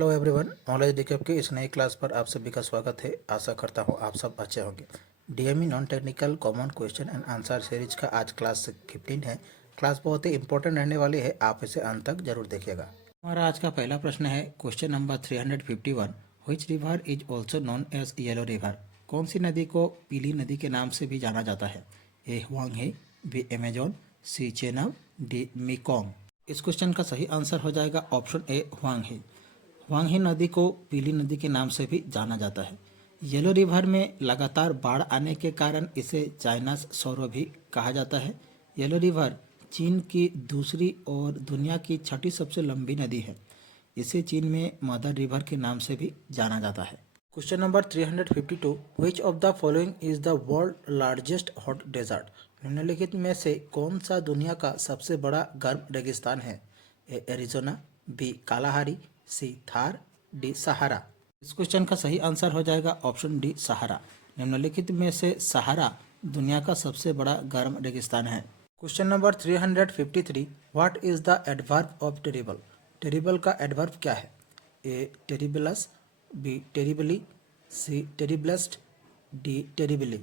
Hello everyone, knowledge डिकैप की इस नई क्लास पर आप सभी का स्वागत है। आशा करता हूँ आप सब अच्छे होंगे। DME non technical common question and answer series का आज क्लास 15 है। क्लास बहुत ही इंपॉर्टेंट रहने वाली है, आप इसे अंत तक जरूर देखिएगा। हमारा आज का पहला प्रश्न है question number 351। Which river is also known as yellow river? कौन सी नदी को पीली नदी के नाम से भी जाना जाता है? ए हुआंग, बी अमेजोन, सी चेनाब, डी मेकोंग। इस क्वेश्चन का सही आंसर हो जाएगा ऑप्शन ए हुआंग। हुआंग नदी को पीली नदी के नाम से भी जाना जाता है। येलो रिवर में लगातार बाढ़ आने के कारण इसे चाइनास सौरो भी कहा जाता है। येलो रिवर चीन की दूसरी और दुनिया की छठी सबसे लंबी नदी है। इसे चीन में मदर रिवर के नाम से भी जाना जाता है। Question number 352। Which of the following is the world largest hot desert? निम्नलिखित में से कौन सा दुनिया का सबसे बड़ा गर्म रेगिस्तान है? ए एरिजोना, बी कालाहारी, सी थार, डी सहारा। इस क्वेश्चन का सही आंसर हो जाएगा ऑप्शन डी सहारा। निम्नलिखित में से सहारा दुनिया का सबसे बड़ा गर्म रेगिस्तान है। Question number 353। What is the adverb of terrible? Terrible का एडवर्ब क्या है? A terribles, B terribly, C terriblest, D terribly.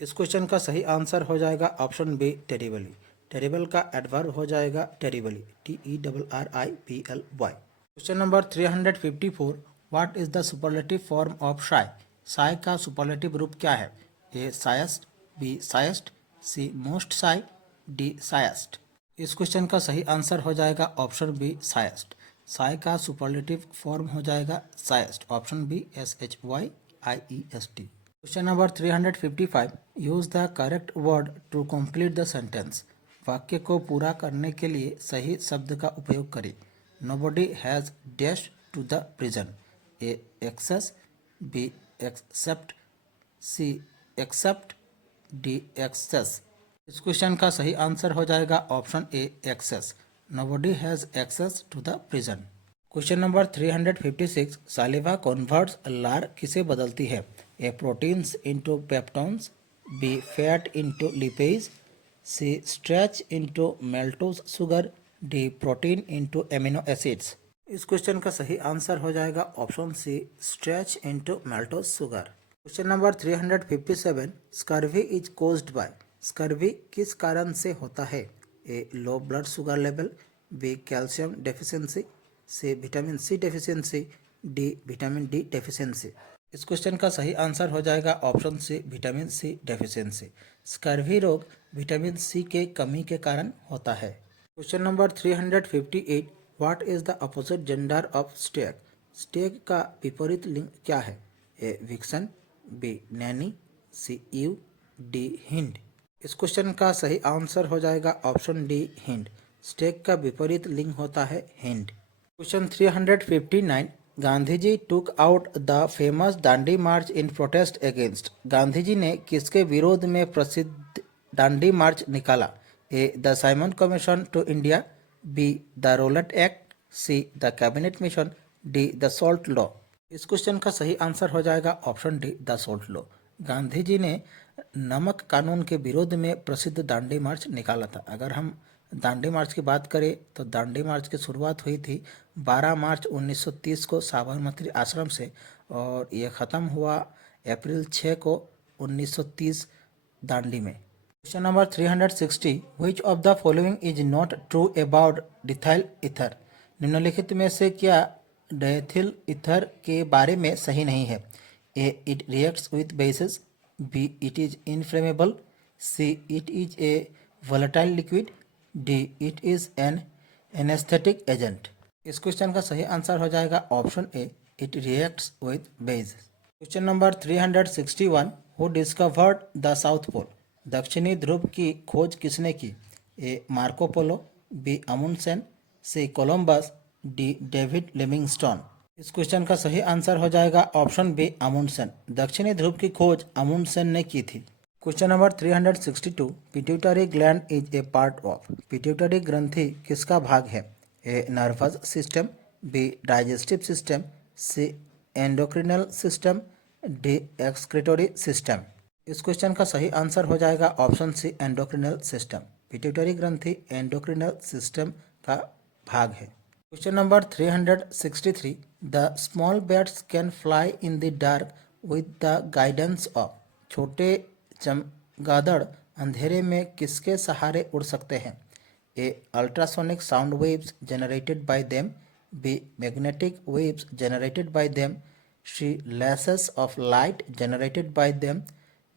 इस क्वेश्चन का सही आंसर हो जाएगा ऑप्शन बी टेरिबली। टेरिबल का एडवर्ब हो जाएगा terribly, TERRIBLY। Question number 354। What is the superlative form of shy? Shy का सुपरलेटिव रूप क्या है? A shyest, B shyest, C most shy, D shyest. इस क्वेश्चन का सही आंसर हो जाएगा ऑप्शन बी सायस्ट। शाय का सुपरलेटिव फॉर्म हो जाएगा shyest, option B SHYIEST। Question number 355। Use the correct word to complete the sentence. वाक्य को पूरा करने के लिए सही शब्द का उपयोग करें। Nobody has dash to the prison. A access, B accept, C accept, D access। इस क्वेश्चन का सही आंसर हो जाएगा option A access. Nobody has access to the prison। Question number 356। Saliva converts लार किसे बदलती है? A proteins into peptones, B fat into lipase, C starch into maltose sugar, D protein into amino acids. इस question का सही answer हो जाएगा option C starch into maltose sugar. Question number 357। Scurvy is caused by. Scurvy किस कारण से होता है? A low blood sugar level, B calcium deficiency, C vitamin C deficiency, D vitamin D deficiency. इस क्वेश्चन का सही आंसर हो जाएगा option C vitamin C deficiency. Scurvy रोग विटामिन सी के कमी के कारण होता है। Question number 358। What is the opposite gender of stag? Stag का विपरीत लिंग क्या है? A vixen, B nanny, C ewe, D hind. इस क्वेश्चन का सही आंसर हो जाएगा ऑप्शन डी हिंड। स्टेग का विपरीत लिंग होता है hind. Question 359। Gandhi ji took out the famous Dandi march in protest against. Gandhi ji ने किसके विरोध में प्रसिद्ध दांडी मार्च निकाला? A the Simon Commission to India, B the Rowlatt Act, C the Cabinet Mission, D the salt law. इस क्वेश्चन का सही आंसर हो जाएगा option D the salt law. Gandhi ji ने नमक कानून के विरोध में प्रसिद्ध दांडी मार्च निकाला था। अगर हम दांडी मार्च की बात करें तो दांडी मार्च की शुरुआत हुई थी 12 मार्च 1930 को साबरमती आश्रम से, और ये ख़त्म हुआ अप्रैल 6 को 1930 दांडी में। Question number 360। Which of the following is not true about diethyl ether? निम्नलिखित में से क्या डायथिल ईथर के बारे में सही नहीं है? A it reacts with bases, B it is inflammable, C it is a volatile liquid, D it is an anaesthetic agent. इस क्वेश्चन का सही आंसर हो जाएगा option A it reacts with base. Question number 361। Who discovered the South Pole? दक्षिणी ध्रुव की खोज किसने की? A Marco Polo, B Amundsen, C Columbus, D David Livingstone. इस क्वेश्चन का सही आंसर हो जाएगा ऑप्शन बी अमुंडसेन। दक्षिणी ध्रुव की खोज अमुंडसेन ने की थी। Question number 362। Pituitary gland is a part of. Pituitary ग्रंथि किसका भाग है? A nervous system, B digestive system, C endocrinal system, D excretory system. इस क्वेश्चन का सही आंसर हो जाएगा option C endocrinal system. Pituitary ग्रंथि एंडोक्रिनल सिस्टम का भाग है। Question number 363। The small birds can fly in the dark with the guidance of. छोटे चमगादड़ अंधेरे में किसके सहारे उड़ सकते हैं? A ultrasonic sound waves generated by them, B magnetic waves generated by them, C lasers of light generated by them,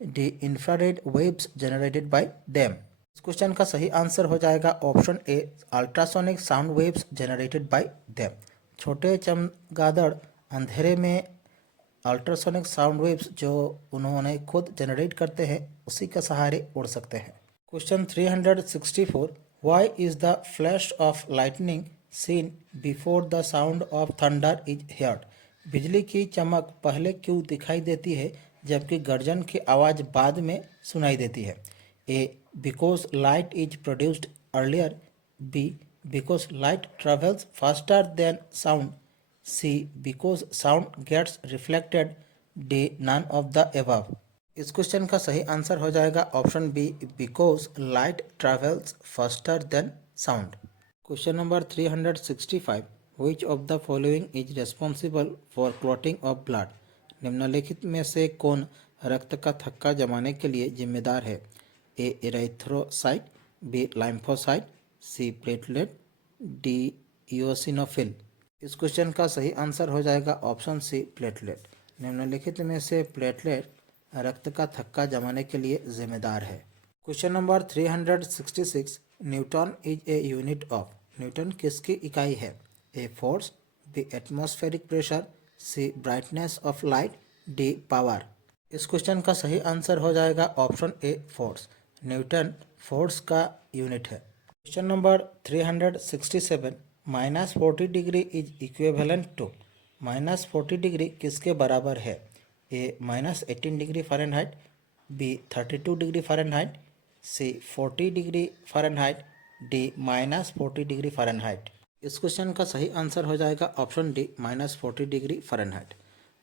D infrared waves generated by them. इस क्वेश्चन का सही आंसर हो जाएगा option A ultrasonic sound waves generated by them. छोटे चमगादड़ अंधेरे में ultrasonic sound waves जो उन्होंने खुद जनरेट करते हैं उसी के सहारे उड़ सकते हैं। Question 364, why is the flash of lightning seen before the sound of thunder is heard? बिजली की चमक पहले क्यों दिखाई देती है जबकि गर्जन की आवाज़ बाद में सुनाई देती है? A because light is produced earlier, B because light travels faster than sound, C because sound gets reflected, D none of the above. इस क्वेश्चन का सही आंसर हो जाएगा option B because light travels faster than sound. Question number 365, which of the following is responsible for clotting of blood? निम्नलिखित में से कौन रक्त का थक्का जमाने के लिए जिम्मेदार है? ए एरिथ्रोसाइट, बी लाइम्फोसाइट, सी प्लेटलेट, डी इओसिनोफिल। इस क्वेश्चन का सही आंसर हो जाएगा ऑप्शन सी प्लेटलेट। निम्नलिखित में से प्लेटलेट रक्त का थक्का जमाने के लिए जिम्मेदार है। Question number 366, Newton is a unit of. Newton किसकी इकाई है? A force, B atmospheric pressure, C brightness of light, D power. इस क्वेश्चन का सही आंसर हो जाएगा option A force. Newton force का यूनिट है। Question number 367, -40 degree is equivalent to. -40 degree किसके बराबर है? A -18 degree Fahrenheit, B 32 degree Fahrenheit, C 40 degree Fahrenheit, D -40 degree Fahrenheit. इस क्वेश्चन का सही आंसर हो जाएगा option D -40 degree Fahrenheit.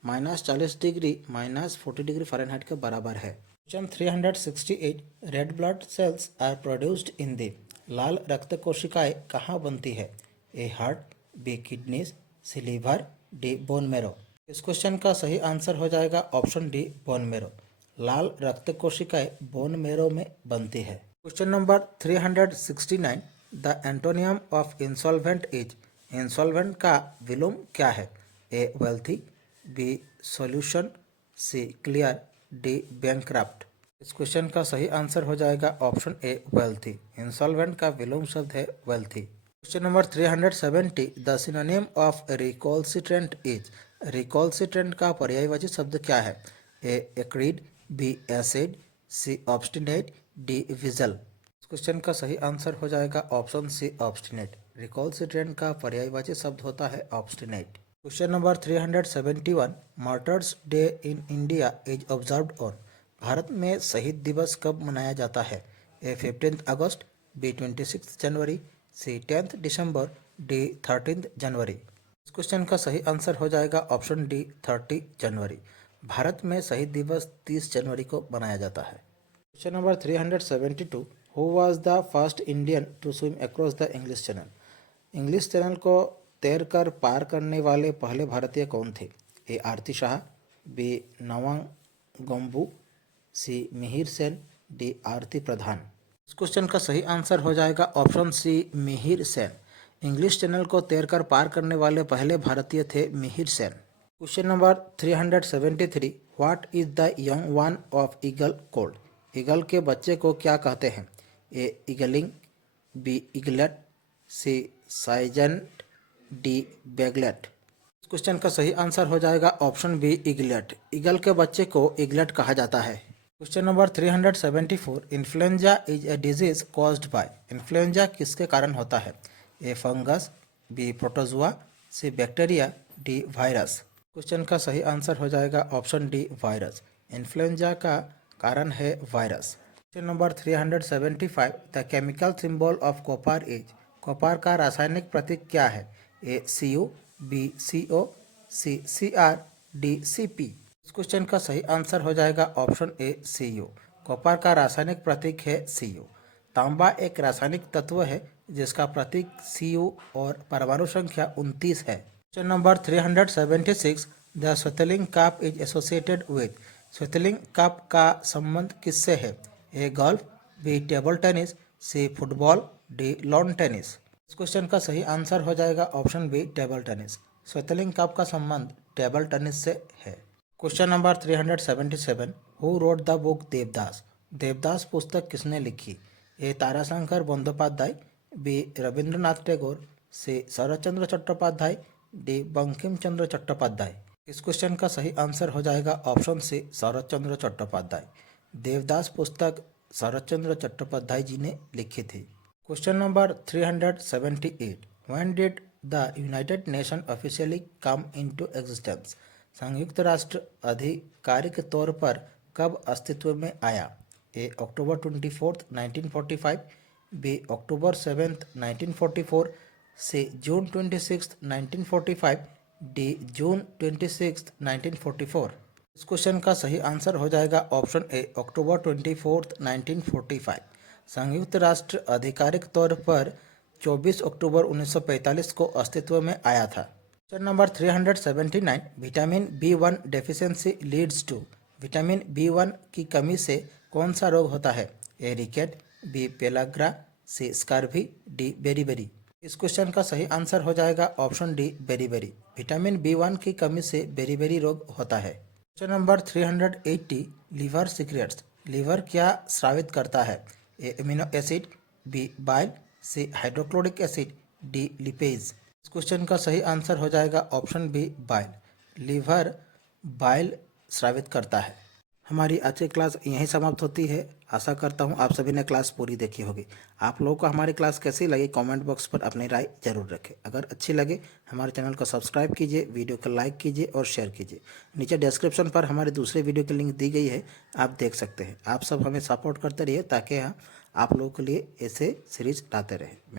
-40 degree -40 degree Fahrenheit के बराबर है। Question 368, red blood cells are produced in the. लाल रक्त कोशिकाएं कहाँ बनती है? A heart, B kidneys, C liver, D bone marrow. इस क्वेश्चन का सही आंसर हो जाएगा ऑप्शन डी बोन मेरो। लाल रक्त कोशिकाएं बोन मेरो में बनती है। Question number 369, the antonym of insolvent is. Insolvent का विलोम क्या है? ए वेल्थी, बी सॉल्यूशन, सी क्लियर, डी बैंकक्रप्ट। इस क्वेश्चन का सही आंसर हो जाएगा ऑप्शन ए वेल्थी। इंसॉल्वेंट का विलोम शब्द है wealthy. Question number 370, the synonym of recalcitrant is. Recalcitrant का पर्यायवाची शब्द क्या है? A acrid, B acid, C obstinate, D vigil. इस क्वेश्चन का सही आंसर हो जाएगा ऑप्शन सी ऑब्स्टिनेट। रिकॉल्सिट्रेंट का पर्यायवाची शब्द होता है obstinate. Question number 371, martyrs day in India is observed on. Bharat में शहीद दिवस कब मनाया जाता है? ए 15 अगस्त, बी 26 जनवरी, सी 10 दिसंबर, डी 13 जनवरी। इस क्वेश्चन का सही आंसर हो जाएगा ऑप्शन डी 30 जनवरी। भारत में शहीद दिवस 30 जनवरी को मनाया जाता है। Question number 372, who was the first Indian to swim across the English channel. English channel को तैरकर पार करने वाले पहले भारतीय कौन थे? A Aarti Shah, B Nawang Gombu, C Mihir Sen, D Aarti Pradhan. इस क्वेश्चन का सही आंसर हो जाएगा option C Mihir Sen. English channel को तैरकर पार करने वाले पहले भारतीय थे Mihir Sen. Question number 373, what is the young one of eagle called. Eagle के बच्चे को क्या कहते हैं? ए ईगलिंग, बी ईगलेट, सी साइजेंट, डी बैगलेट। इस क्वेश्चन का सही आंसर हो जाएगा ऑप्शन बी ईगलेट। ईगल के बच्चे को ईगलेट कहा जाता है। Question number 374, influenza is a disease caused by. Influenza किसके कारण होता है? ए फंगस, बी प्रोटोजुआ, सी बैक्टीरिया, डी वायरस। क्वेश्चन का सही आंसर हो जाएगा ऑप्शन डी वायरस। इन्फ्लुएंजा का कारण है virus. Question number 375, the chemical symbol of copper is. Copper का रासायनिक प्रतीक क्या है? ए Cu, बी Co, सी Cr, डी Cp। इस क्वेश्चन का सही आंसर हो जाएगा ऑप्शन ए Cu। कॉपर का रासायनिक प्रतीक है Cu। तांबा एक रासायनिक तत्व है जिसका प्रतीक Cu और परमाणु संख्या 29 है। Question number 376. The Swelling Cup is associated with. Swelling Cup का संबंध किससे है? A golf, B table tennis, C football, D lawn tennis. इस क्वेश्चन का सही आंसर हो जाएगा option B table tennis. Swaythling cup का संबंध टेबल टेनिस से है। Question number 377। Who wrote the book Devdas? Devdas पुस्तक किसने लिखी? A Tarashankar Bandopadhyay, B Rabindranath Tagore, C Saratchandra Chattopadhyay, D Bankim Chandra Chattopadhyay. इस क्वेश्चन का सही आंसर हो जाएगा ऑप्शन सी शरतचंद्र चट्टोपाध्याय। देवदास पुस्तक शरतचंद्र चट्टोपाध्याय जी ने लिखी थी। Question number 378। When did the United nation officially come into existence? संयुक्त राष्ट्र आधिकारिक तौर पर कब अस्तित्व में आया? ए अक्टूबर 24, 1945, बी अक्टूबर 7, 1944, सी जून 26, 1945, डी जून 26, 1944। इस क्वेश्चन का सही आंसर हो जाएगा ऑप्शन ए अक्टूबर 24, 1945। संयुक्त राष्ट्र आधिकारिक तौर पर 24 अक्टूबर 1945 को अस्तित्व में आया था। Question number 379। Vitamin B1 deficiency leads to. Vitamin B1 की कमी से कौन सा रोग होता है? A rickets, B pellagra, C scurvy, D beriberi. इस क्वेश्चन का सही आंसर हो जाएगा option D beriberi. Vitamin B1 की कमी से बेरीबेरी रोग होता है। Question number 380। Liver secrets. Liver क्या स्रावित करता है? A amino acid, B bile, C hydrochloric acid, D lipase. इस क्वेश्चन का सही आंसर हो जाएगा option B bile. Liver bile स्रावित करता है। हमारी आज की क्लास यहीं समाप्त होती है। आशा करता हूँ आप सभी ने क्लास पूरी देखी होगी। आप लोगों को हमारी क्लास कैसी लगी कमेंट बॉक्स पर अपनी राय जरूर रखें। अगर अच्छी लगे हमारे चैनल को सब्सक्राइब कीजिए, वीडियो को लाइक कीजिए और शेयर कीजिए। नीचे डिस्क्रिप्शन पर हमारे दूसरे वीडियो की लिंक दी गई है, आप देख सकते हैं। आप सब हमें सपोर्ट करते रहिए ताकि आप लोगों के लिए ऐसे सीरीज लाते रहें।